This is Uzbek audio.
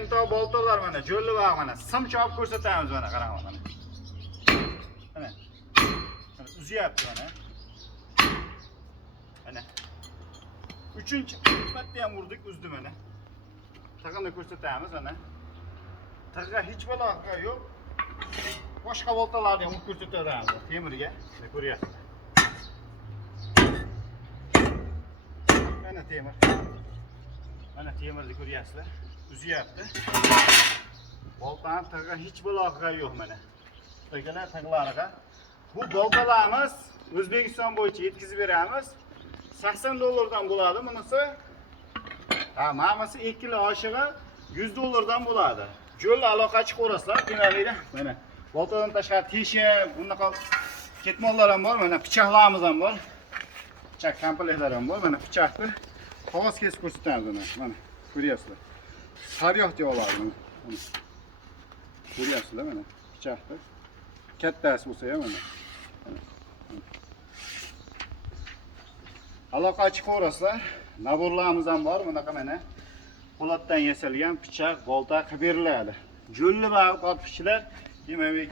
bento boltalar mana, jo'lli va mana, sim chopib ko'rsatamiz mana, qarang mana. Mana. Uzyapti mana. Mana. Uchinchi marta ham urdik, uzdi mana. Tag'ini ko'rsatamiz mana. Tag'iga hech aloqa yo'q. Boshqa boltalarni ham ko'rsatamiz temirga. Ko'ryapsiz. Mana temir. Mana temirni ko'ryapsizlar. Uzyapti. Boltaning tag'iga hech aloqa yo'q mana. Taglar taglariga. Bu boltalarimiz O'zbekiston bo'yicha yetkazib beramiz. $80 bo'ladi bunisi. Ha, mamasi 2 kilo oshig'i $100 bo'ladi. Jo'l aloqachi qo'rasizlar, demakda. Mana boltadan tashqari teshib, bunaqa ketmonlar ham bor, mana pichoqlarimiz ham bor. Pichoq komplektlar ham bor, mana pichoqni qog'oz kesib ko'rsatamiz mana. Ko'ryapsizlar. Saryoq deb oladi mana. Ko'ryapsizlar mana pichoqni. Kattasi bo'lsa ham mana. Aloqachi qo'rasizlar. Naborlarimiz ham bor, bunaqa mana. Po'latdan yasalgan pichoq, bolta qilib beriladi. Jo'lli va tortqichlar demak,